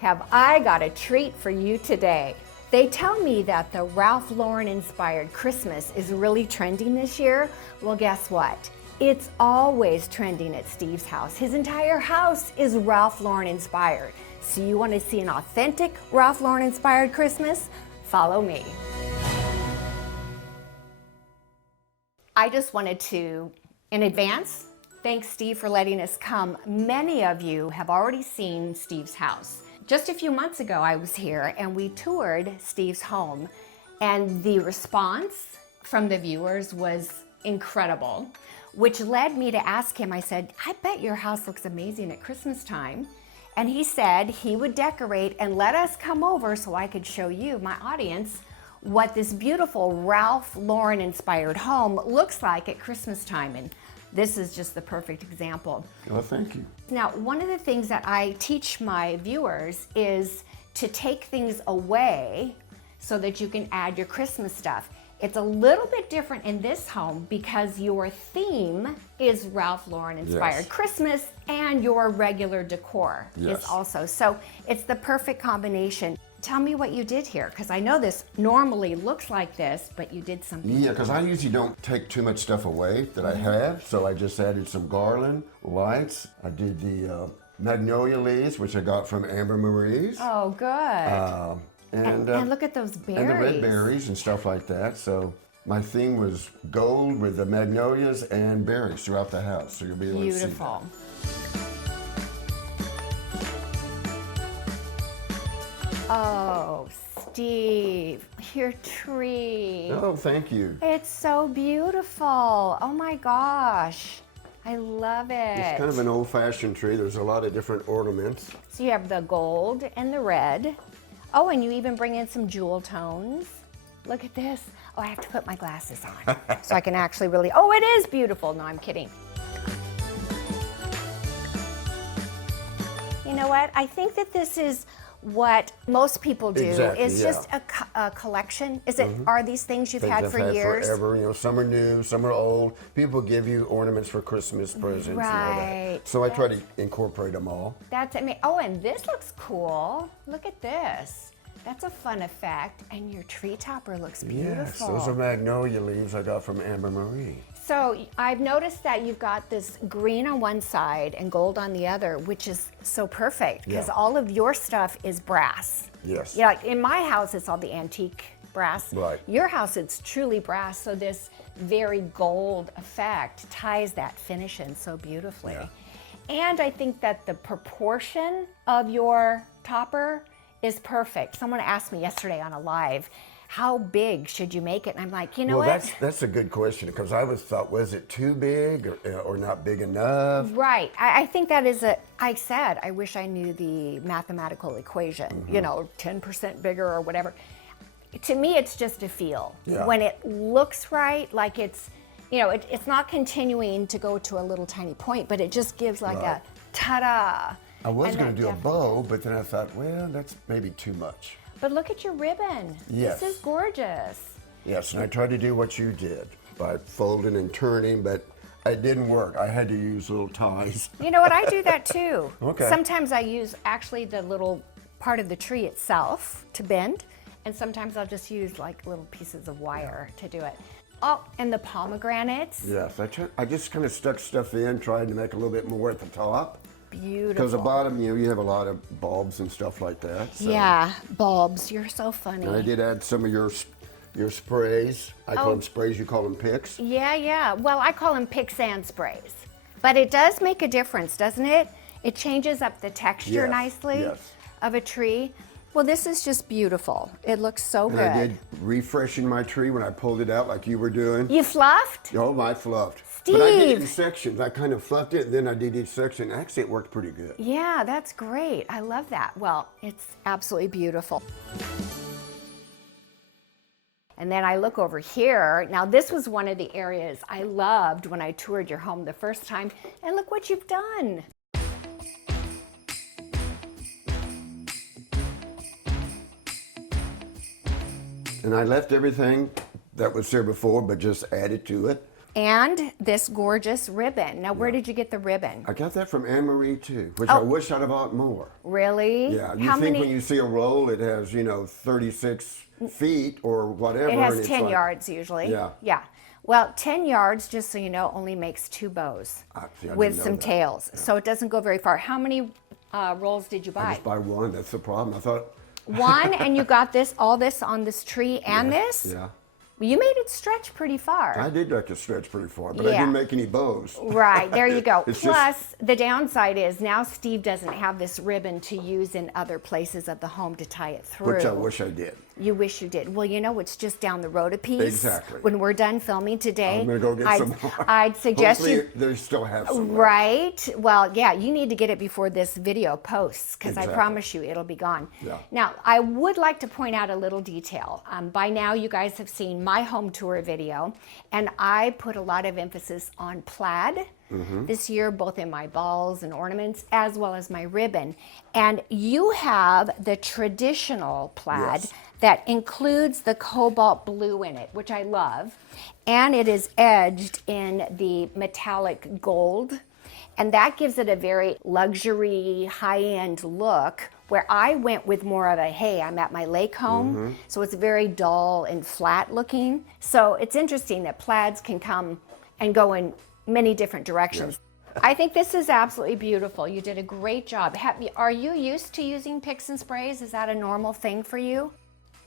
have I got a treat for you today. They tell me that the Ralph Lauren inspired Christmas is really trending this year. Well, guess what? It's always trending at Steve's house. His entire house is Ralph Lauren inspired. So you want to see an authentic Ralph Lauren inspired Christmas? Follow me. I just wanted to, in advance, thank Steve for letting us come. Many of you have already seen Steve's house. Just a few months ago, I was here and we toured Steve's home, and the response from the viewers was incredible, which led me to ask him, I said, I bet your house looks amazing at Christmas time. And he said he would decorate and let us come over so I could show you, my audience, what this beautiful Ralph Lauren inspired home looks like at Christmas time. And this is just the perfect example. Well, thank you. Now, one of the things that I teach my viewers is to take things away so that you can add your Christmas stuff. It's a little bit different in this home because your theme is Ralph Lauren inspired Christmas, and your regular decor is also. So it's the perfect combination. Tell me what you did here, because I know this normally looks like this, but you did something. Yeah, because I usually don't take too much stuff away that I have, so I just added some garland, lights. I did the Magnolia leaves, which I got from Amber Marie's. Oh, good. And look at those berries. And the red berries and stuff like that. So my theme was gold with the magnolias and berries throughout the house. So you'll be able to see that. Beautiful. Oh, Steve, your tree. Oh, thank you. It's so beautiful. Oh my gosh. I love it. It's kind of an old-fashioned tree. There's a lot of different ornaments. So you have the gold and the red. Oh, and you even bring in some jewel tones. Look at this. Oh, I have to put my glasses on so I can actually really, oh, it is beautiful. No, I'm kidding. You know what? I think that this is what most people do. Exactly, it's just a collection. Is it? Are these things you've had I've for years? Forever. You know, some are new, some are old. People give you ornaments for Christmas presents and all that. So I try to incorporate them all. That's amazing. Oh, and this looks cool. Look at this. That's a fun effect. And your tree topper looks beautiful. Yes, those are magnolia leaves I got from Amber Marie. So I've noticed that you've got this green on one side and gold on the other, which is so perfect because all of your stuff is brass. Yes. Yeah, like in my house, it's all the antique brass. Right. Your house, it's truly brass. So this very gold effect ties that finish in so beautifully. Yeah. And I think that the proportion of your topper is perfect. Someone asked me yesterday on a live, how big should you make it? And I'm like, you know what? That's a good question because I thought, was it too big or not big enough? Right. I think that is I said, I wish I knew the mathematical equation, you know, 10% bigger or whatever. To me, it's just a feel. Yeah. When it looks right, like it's, you know, it's not continuing to go to a little tiny point, but it just gives like a ta-da. I was going to do a bow, but then I thought, well, that's maybe too much. But look at your ribbon. Yes. This is gorgeous. Yes, and I tried to do what you did by folding and turning, but it didn't work. I had to use little ties. You know what? I do that too. Okay. Sometimes I use actually the little part of the tree itself to bend, and sometimes I'll just use like little pieces of wire to do it. Oh, and the pomegranates. Yes, I just kind of stuck stuff in, tried to make a little bit more at the top. Beautiful. Because the bottom, you know, you have a lot of bulbs and stuff like that. So. Yeah, bulbs. You're so funny. And I did add some of your sprays. I call them sprays, you call them picks. Yeah. Well, I call them picks and sprays. But it does make a difference, doesn't it? It changes up the texture nicely of a tree. Well, this is just beautiful. It looks so good. And I did refreshing my tree when I pulled it out like you were doing. You fluffed? Oh, I fluffed. Steve. But I did it in sections. I kind of fluffed it, and then I did each section. Actually, it worked pretty good. Yeah, that's great. I love that. Well, it's absolutely beautiful. And then I look over here. Now, this was one of the areas I loved when I toured your home the first time. And look what you've done. And I left everything that was there before, but just added to it and this gorgeous ribbon. Now, where did you get the ribbon? I got that from Anne-Marie too, which I wish I'd have bought more. Really? Yeah, you think when you see a roll, it has, 36 feet or whatever. It has and 10 like, yards usually. Yeah. Yeah. Well, 10 yards, just so you know, only makes 2 bows with some tails. Yeah. So it doesn't go very far. How many rolls did you buy? I just buy one. That's the problem. I thought. One, and you got all this on this tree and this? Yeah. You made it stretch pretty far. I did make it stretch pretty far, but I didn't make any bows. Right, there you go. Plus, just... the downside is now Steve doesn't have this ribbon to use in other places of the home to tie it through. Which I wish I did. You wish you did. Well, it's just down the road a piece. Exactly. When we're done filming today, I'm going to go get some more. I'd suggest Hopefully they still have some. Right. Well, yeah, you need to get it before this video posts, because I promise you it'll be gone. Yeah. Now, I would like to point out a little detail. By now, you guys have seen my home tour video, and I put a lot of emphasis on plaid this year, both in my balls and ornaments, as well as my ribbon. And you have the traditional plaid that includes the cobalt blue in it, which I love. And it is edged in the metallic gold. And that gives it a very luxury, high-end look, where I went with more of a, hey, I'm at my lake home. So it's very dull and flat looking. So it's interesting that plaids can come and go in many different directions. I think this is absolutely beautiful. You did a great job. Are you used to using picks and sprays? Is that a normal thing for you?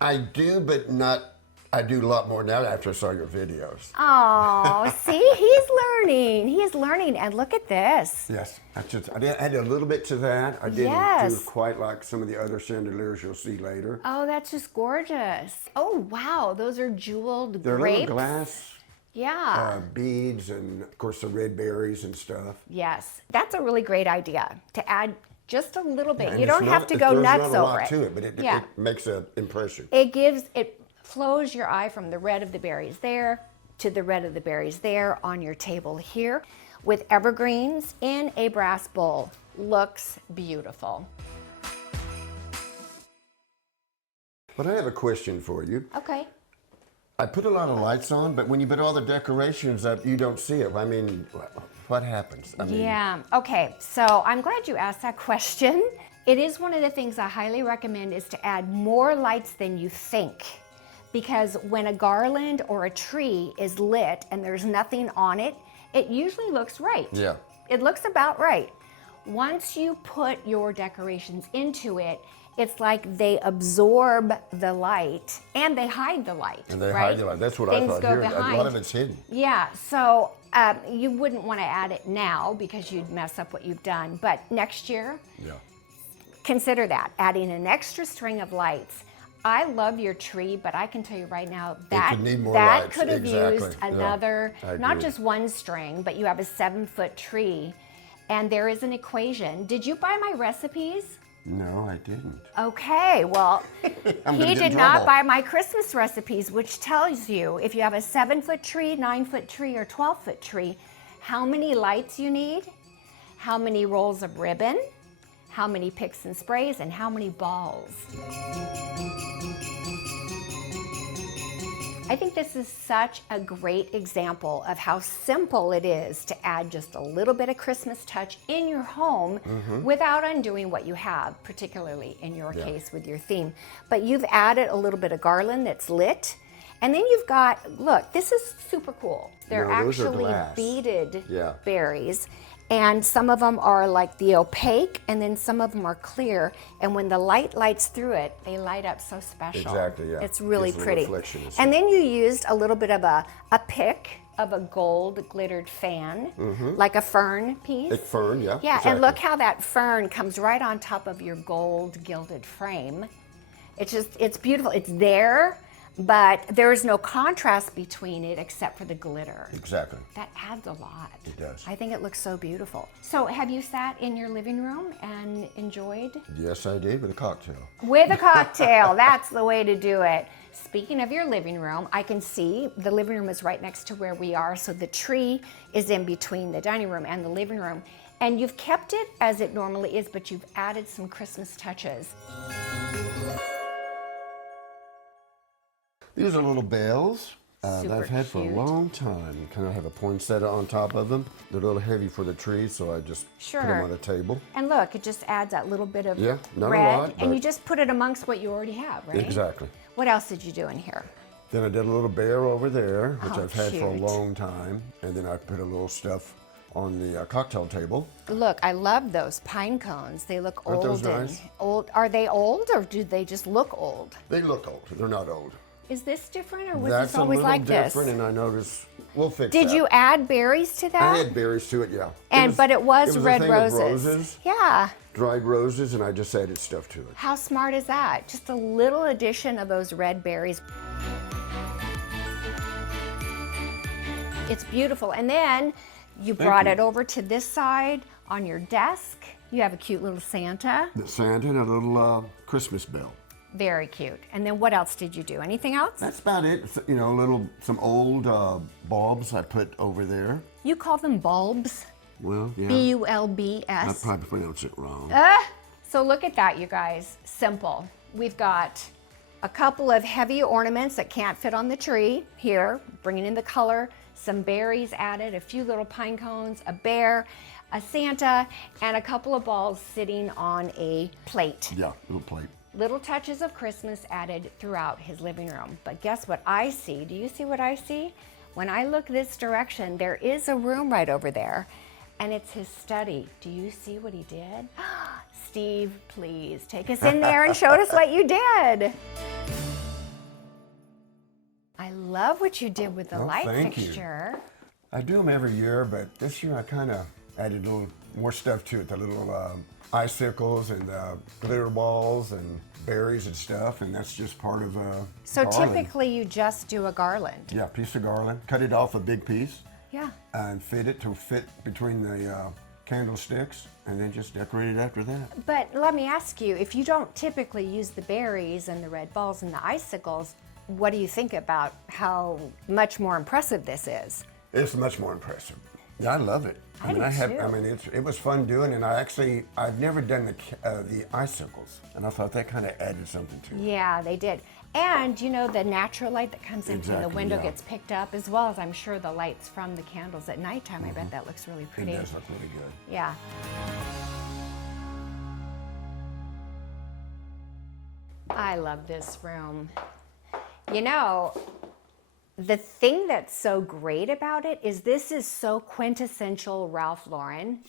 I do, but not. I do a lot more now after I saw your videos. Oh, see, he's learning. He's learning, and look at this. Yes, I added a little bit to that. I didn't do quite like some of the other chandeliers you'll see later. Oh, that's just gorgeous. Oh, wow, those are jeweled They're grapes. little glass. Yeah. Beads and, of course, the red berries and stuff. Yes, that's a really great idea to add just a little bit. And you don't have to go nuts over it. There's not a lot to it, but it makes an impression. It flows your eye from the red of the berries there to the red of the berries there on your table here with evergreens in a brass bowl. Looks beautiful. But I have a question for you. Okay. I put a lot of lights on, but when you put all the decorations up, you don't see it. I mean, what happens? Yeah, okay, so I'm glad you asked that question. It is one of the things I highly recommend is to add more lights than you think. Because when a garland or a tree is lit and there's nothing on it, it usually looks right. Yeah. It looks about right. Once you put your decorations into it, it's like they absorb the light and they hide the light. And they hide the light. That's what I thought here. A lot of it's hidden. Yeah, so you wouldn't want to add it now because you'd mess up what you've done. But next year, consider that, adding an extra string of lights. I love your tree, but I can tell you right now that could have used another, not just one string, but you have a 7-foot tree, and there is an equation. Did you buy my recipes? No, I didn't. Okay, well, he did not buy my Christmas recipes, which tells you if you have a 7-foot tree, 9-foot tree, or 12-foot tree, how many lights you need, how many rolls of ribbon, how many picks and sprays, and how many balls. I think this is such a great example of how simple it is to add just a little bit of Christmas touch in your home without undoing what you have, particularly in your case with your theme. But you've added a little bit of garland that's lit, and then you've got, look, this is super cool. They're actually beaded berries. And some of them are like the opaque, and then some of them are clear. And when the light lights through it, they light up so special. Exactly, yeah. It's really pretty. And then you used a little bit of a pick of a gold glittered fan, like a fern piece. A fern, yeah. Yeah, and look how that fern comes right on top of your gold gilded frame. It's beautiful. It's there, but there is no contrast between it except for the glitter. Exactly. That adds a lot. It does. I think it looks so beautiful. So have you sat in your living room and enjoyed? Yes, I did, with a cocktail. With a cocktail, that's the way to do it. Speaking of your living room, I can see the living room is right next to where we are, so the tree is in between the dining room and the living room. And you've kept it as it normally is, but you've added some Christmas touches. These are little bells. Super that I've had for a cute. long time. Kind of have a poinsettia on top of them. They're a little heavy for the tree, so I just put them on a table. And look, it just adds that little bit of Yeah, not red, a lot, and but you just put it amongst what you already have, right? exactly. What else did you do in here? Then I did a little bear over there, which Oh, I've had for a cute. long time. And then I put a little stuff on the cocktail table. Look, I love those pine cones. They look Aren't old those nice? and old. Are they old or do they just look old? They look old. They're not old. Is this different or was That's this always a little like different, this? and I noticed we'll fix Did that. you add berries to that? I had berries to it, yeah. But it was a red thing of roses. Yeah. dried roses, and I just added stuff to it. How smart is that? Just a little addition of those red berries. It's beautiful. And then you brought it over to this side on your desk. You have a cute little Santa. The Santa and a little Christmas bell. Very cute. And then what else did you do? Anything else? That's about it. You know, some old bulbs I put over there. You call them bulbs? Well, yeah. I B-U-L-B-S. probably pronounced it wrong. So look at that, you guys. Simple. We've got a couple of heavy ornaments that can't fit on the tree here, bringing in the color, some berries added, a few little pine cones, a bear, a Santa, and a couple of balls sitting on a plate. Yeah, little plate. Little touches of Christmas added throughout his living room. But guess what I see? Do you see what I see? When I look this direction, there is a room right over there, and it's his study. Do you see what he did? Steve, please take us in there and show us what you did. I love what you did with the light thank you. fixture. I do them every year, but this year I kind of added a little more stuff to it. The little icicles and glitter balls and berries and stuff, and that's just part of So garland. typically you just do a garland. Yeah, piece of garland. Cut it off a big piece. Yeah. And fit between the candlesticks, and then just decorate it after that. But let me ask you, if you don't typically use the berries and the red balls and the icicles, what do you think about how much more impressive this is? It's much more impressive. Yeah, I love it. I do too. It was fun doing, and I've never done the icicles, and I thought that kind of added something to it. Yeah, they did. And you know, the natural light that comes in from the Exactly, window yeah. gets picked up, as well as I'm sure the lights from the candles at nighttime. I bet that looks really It pretty. does look really good. Yeah. I love this room. You know, the thing that's so great about it is this is so quintessential Ralph Lauren.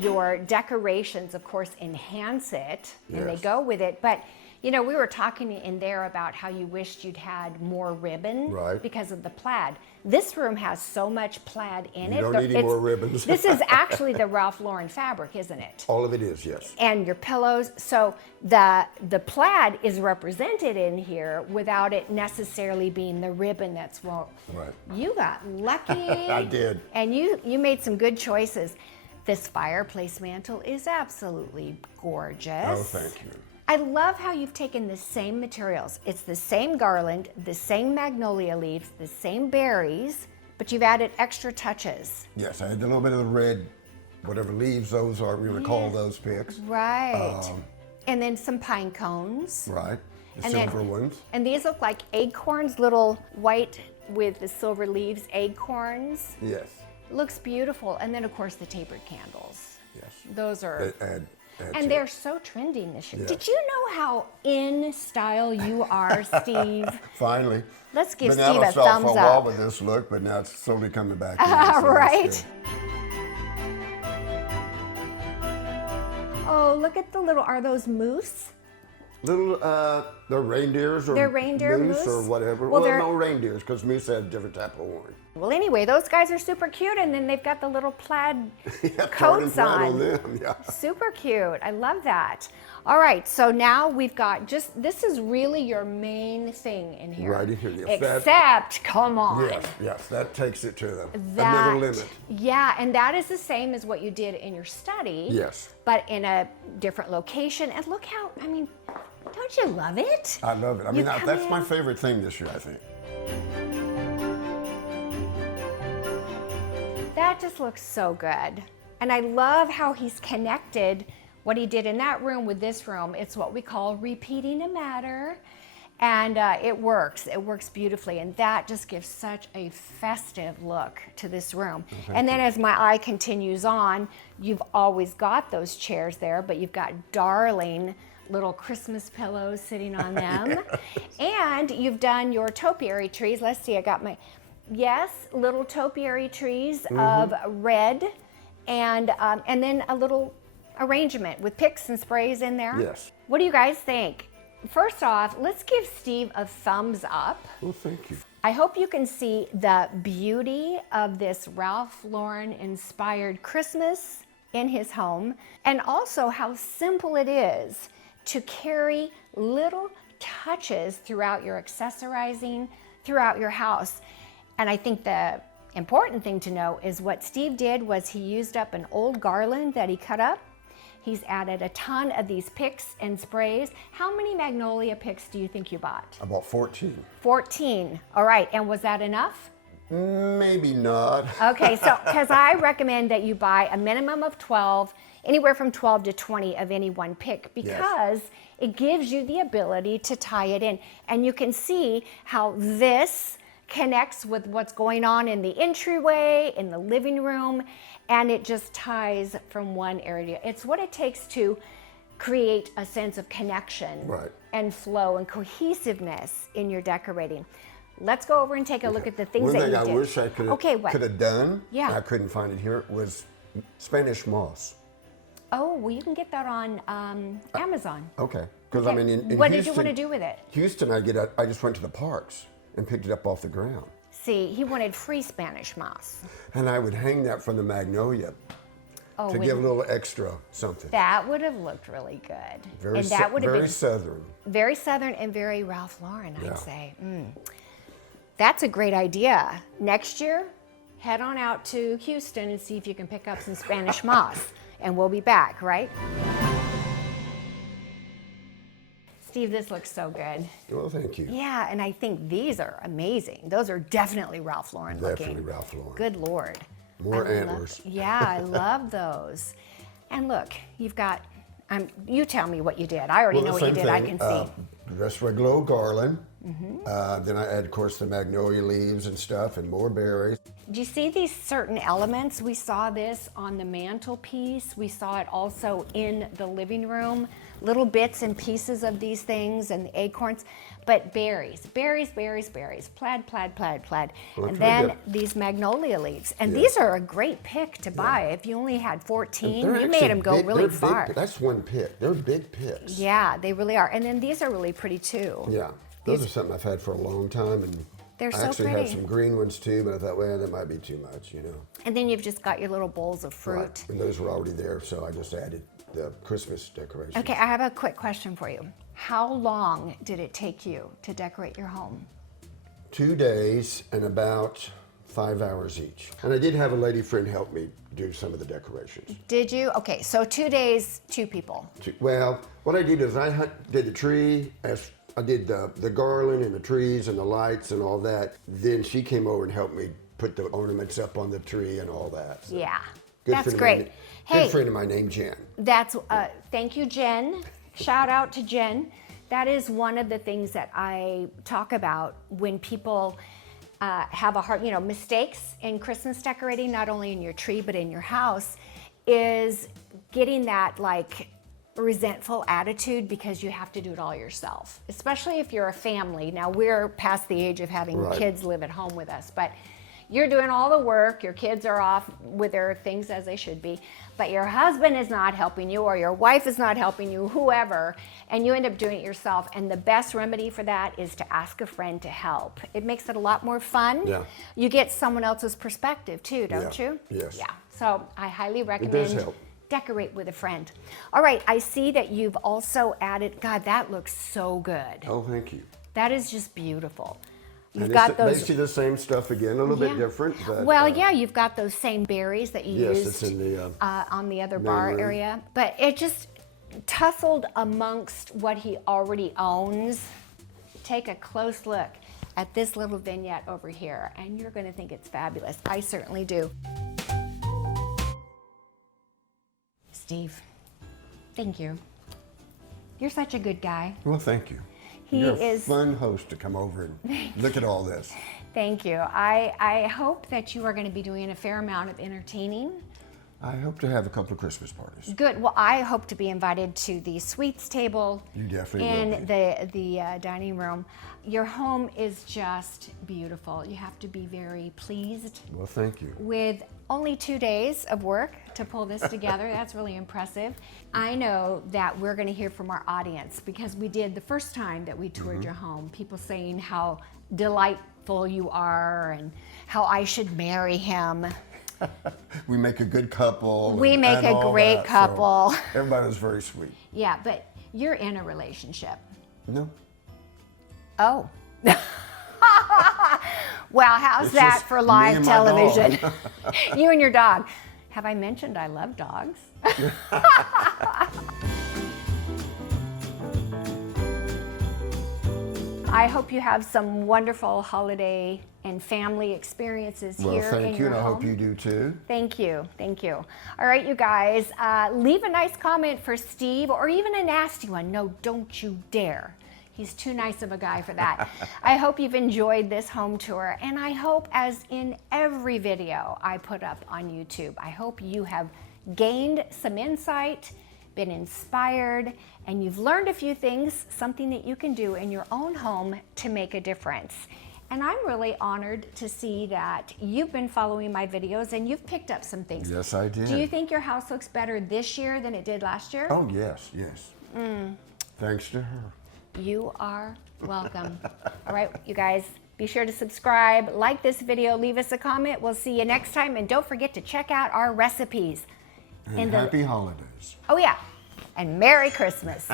Your decorations, of course, enhance it, and they Yes. go with it. But, you know, we were talking in there about how you wished you'd had more ribbon Right. because of the plaid. This room has so much plaid in You it. don't need any more ribbons. This is actually the Ralph Lauren fabric, isn't it? All of it is, yes. And your pillows. So the plaid is represented in here without it necessarily being the ribbon that's well. Right. You got lucky. I did. And you made some good choices. This fireplace mantle is absolutely gorgeous. Oh, thank you. I love how you've taken the same materials. It's the same garland, the same magnolia leaves, the same berries, but you've added extra touches. Yes, I had a little bit of the red, whatever leaves those are, we would call those picks. Right. And then some pine cones. Right. The And then- silver ones. And these look like acorns, little white with the silver leaves, acorns. Yes. Looks beautiful. And then, of course, the tapered candles. Yes. Those are, Add to and it. they're so trending this year. Yeah. Did you know how in style you are, Steve? Finally. Let's give Been out Steve a of style thumbs for a while up. with this look, but now it's slowly coming back. in, so that's Right? good. Oh, look at the little, are those moose? Little, they're reindeers or They're reindeer moose? or whatever. Well, Well, they're- no reindeers, because moose have a different type of horn. Well, anyway, those guys are super cute, and then they've got the little plaid Yeah, coats tartan on. them, yeah. Super cute. I love that. All right, so now we've got this is really your main thing in here. Right in here, yes. Except, come on. Yes, that takes it to That, another limit. Yeah, and that is the same as what you did in your study. Yes. But in a different location. And look how, I mean, don't you love it? I love it. I You mean, come that's my in- favorite thing this year, I think. That just looks so good. And I love how he's connected what he did in that room with this room. It's what we call repeating a matter. And it works beautifully, and that just gives such a festive look to this room. And then as my eye continues on, you've always got those chairs there, but you've got darling little Christmas pillows sitting on them. And you've done your topiary trees. Let's see, I got my, yes, little topiary trees of red, and then a little arrangement with picks and sprays in there. Yes. What do you guys think? First off, let's give Steve a thumbs up. Well, thank you. I hope you can see the beauty of this Ralph Lauren inspired Christmas in his home, and also how simple it is to carry little touches throughout your accessorizing, throughout your house. And I think the important thing to know is what Steve did was he used up an old garland that he cut up. He's added a ton of these picks and sprays. How many Magnolia picks do you think you bought? About 14. 14. All right, and was that enough? Maybe not. Okay, so because I recommend that you buy a minimum of 12, anywhere from 12 to 20 of any one pick, because it gives you the ability to tie it in. And you can see how this connects with what's going on in the entryway, in the living room, and it just ties from one area. It's what it takes to create a sense of connection and flow and cohesiveness in your decorating. Let's go over and take a look at the things that you did. One thing I wish I could have done, I couldn't find it here, was Spanish moss. Oh, well, you can get that on Amazon. Okay. Because I mean, in what Houston, did you want to do with it? Houston, I just went to the parks and picked it up off the ground. See, he wanted free Spanish moss. And I would hang that from the Magnolia to give a little extra something. That would have looked really good. Very Southern. Very Southern and very Ralph Lauren, I'd say. That's a great idea. Next year, head on out to Houston and see if you can pick up some Spanish moss. And we'll be back, right? Steve, this looks so good. Well, thank you. Yeah, and I think these are amazing. Those are definitely Ralph Lauren looking. Definitely Ralph Lauren. Good Lord. More antlers. Yeah, I love those. And look, you've got, you tell me what you did. I already know what you did. I can see. Just regular old garland. Then I add, of course, the magnolia leaves and stuff and more berries. Do you see these certain elements? We saw this on the mantelpiece. We saw it also in the living room. Little bits and pieces of these things and the acorns. But berries, berries, berries, berries. Plaid, plaid, plaid, plaid. Well, and then these magnolia leaves. And these are a great pick to buy. If you only had 14, you made them go really far. That's one pick. They're big picks. Yeah, they really are. And then these are really pretty too. Yeah. Those are something I've had for a long time, and they're I so actually pretty. have some green ones too, but I thought, well, that might be too much, you know. And then you've just got your little bowls of fruit. Right. And those were already there, so I just added the Christmas decorations. Okay, I have a quick question for you. How long did it take you to decorate your home? 2 days and about 5 hours each. And I did have a lady friend help me do some of the decorations. Did you? Okay, so 2 days, 2 people. Well, what I did is I did the tree, as I did the garland and the trees and the lights and all that. Then she came over and helped me put the ornaments up on the tree and all that. So Yeah, that's great. Good friend of mine named Jen. That's, thank you, Jen. Shout out to Jen. That is one of the things that I talk about when people have a hard, mistakes in Christmas decorating, not only in your tree, but in your house, is getting that resentful attitude because you have to do it all yourself, especially if you're a family. Now we're past the age of having kids live at home with us, but you're doing all the work, your kids are off with their things as they should be, but your husband is not helping you or your wife is not helping you, whoever, and you end up doing it yourself. And the best remedy for that is to ask a friend to help. It makes it a lot more fun. Yeah. You get someone else's perspective too, don't you? Yes. Yeah, so I highly recommend It does help. Decorate with a friend. All right, I see that you've also added, God, that looks so good. Oh, thank you. That is just beautiful. You've And got it's those. basically the same stuff again, a little bit different. But, Well, yeah, you've got those same berries that you Yes, used it's in the on the other main bar room. area. But it just tussled amongst what he already owns. Take a close look at this little vignette over here, and you're going to think it's fabulous. I certainly do. Steve, thank you. You're such a good guy. Well, thank you. You're a fun host to come over and look at all this. Thank you. I hope that you are going to be doing a fair amount of entertaining. I hope to have a couple of Christmas parties. Good. Well, I hope to be invited to the sweets table. You definitely will in the dining room. Your home is just beautiful. You have to be very pleased. Well, thank you. With only 2 days of work to pull this together, that's really impressive. I know that we're going to hear from our audience because we did the first time that we toured your home. People saying how delightful you are and how I should marry him. We make a good couple. We make a great couple. So everybody was very sweet. Yeah, but you're in a relationship. No. Oh. Well, how's It's that just for me live and my television? dog. You and your dog. Have I mentioned I love dogs? I hope you have some wonderful holiday and family experiences Well, here in thank you, your and I home. hope you do too. Thank you, thank you. All right, you guys, leave a nice comment for Steve or even a nasty one. No, don't you dare. He's too nice of a guy for that. I hope you've enjoyed this home tour, and I hope, as in every video I put up on YouTube, I hope you have gained some insight, been inspired, and you've learned a few things, something that you can do in your own home to make a difference. And I'm really honored to see that you've been following my videos and you've picked up some things. Yes, I did. Do you think your house looks better this year than it did last year? Oh, yes, yes. Thanks to her. You are welcome. All right, you guys, be sure to subscribe, like this video, leave us a comment. We'll see you next time. And don't forget to check out our recipes. And happy holidays. Oh, yeah. And Merry Christmas.